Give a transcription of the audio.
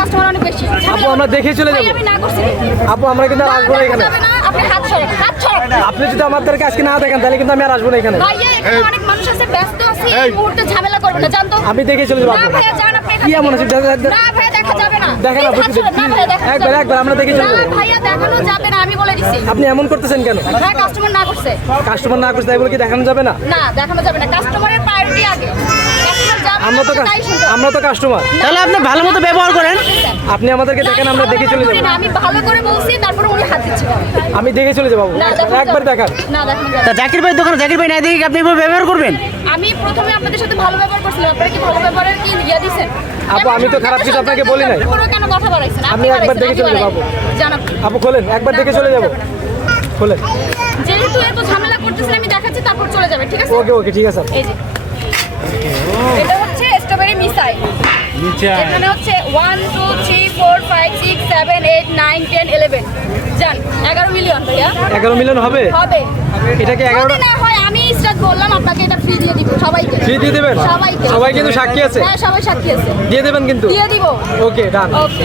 Customer অনেক বেশি। আপু আমরা দেখে চলে যাবো। আমি না করছি। আপু আমরা কিন্তু আর আসবো না এখানে। আপনি হাত সরান, হাত সরান। আপনি যদি আমাদেরকে আজকে না দেখেন তাহলে কিন্তু আমি আর আসবো না এখানে। ভাইয়া এখানে অনেক মানুষ আছে, ব্যস্ত আছে, এই মুহূর্তে ঝামেলা করবেন না, জানতো। আমি দেখে চলে যাবো। না ভাইয়া যান আপনি এখান কি এমন আছে? থেকে। না ভাইয়া দেখা যাবে না। দেখেন আপু, হাত সরান, না ভাইয়া দেখা যাবে একবার না। একবার আমরা দেখে চলে না যাবো। ভাইয়া দেখানো যাবে না, আমি বলে দিছি। আপনি এমন করতেছেন কেন? ভাই কাস্টমার না করছে। কাস্টমার না করছে তাই বলে কি দেখানো যাবে না? না দেখানো যাবে না, কাস্টমারের প্রায়োরিটি আগে। কাস্টমার যাবে আমরা তো তাই শুনতে হবে। আমরা তো কাস্টমার। তাহলে আপনি ভালো মতো ব্যবহার করেন। আপনি আমাদেরকে দেখেন, আমরা দেখে চলে যাবো। আমি ভালো করে বলছি, তারপরে উনি হাত দিচ্ছে। আমি দেখে চলে যাবো। না, দেখানো একবার যাবে না। দেখান। না দেখানো যাবে তা না। জাকির ভাই দোকানে জাকির ভাই না দেখে আপনি এভাবে ব্যবহার করবেন? আমি প্রথমে আপনাদের সাথে ভালো ব্যবহার করছিলাম, আপনারা কি ভালো ব্যবহারের কি ইয়া দিছেন? আপু, আমি তো খারাপ কিছু আপনাকে বলি নাই। পুরো কেন কথা বাড়াইছেন? আমি একবার দেখে চলে যাবো, আপু। জানাব। আপু খোলেন, একবার দেখে চলে যাবো। খোলেন। যেহেতু এত ঝামেলা করতেছেন, আমি দেখাচ্ছি, তারপর চলে যাবে, ঠিক আছে? ওকে ওকে ঠিক আছে। এই যে এটা হচ্ছে স্ট্রবেরি মিসাই। এখানে হচ্ছে 1 2 3 4 5 6 7 8 9 10 11 জান 11 মিলিয়ন ভাইয়া। 11 মিলিয়ন হবে? হবে। এটা কি 11টা? যদি না হয় আমি স্টার্ট বললাম আপনাকে, এটা ফ্রি দিয়ে দিব সবাইকে। ফ্রি দিয়ে দিবেন? সবাইকে। সবাই কিন্তু সাক্ষী আছে। হ্যাঁ সবাই সাক্ষী আছে। দিয়ে দেবেন কিন্তু? দিয়ে দিব। ওকে ডান। ওকে।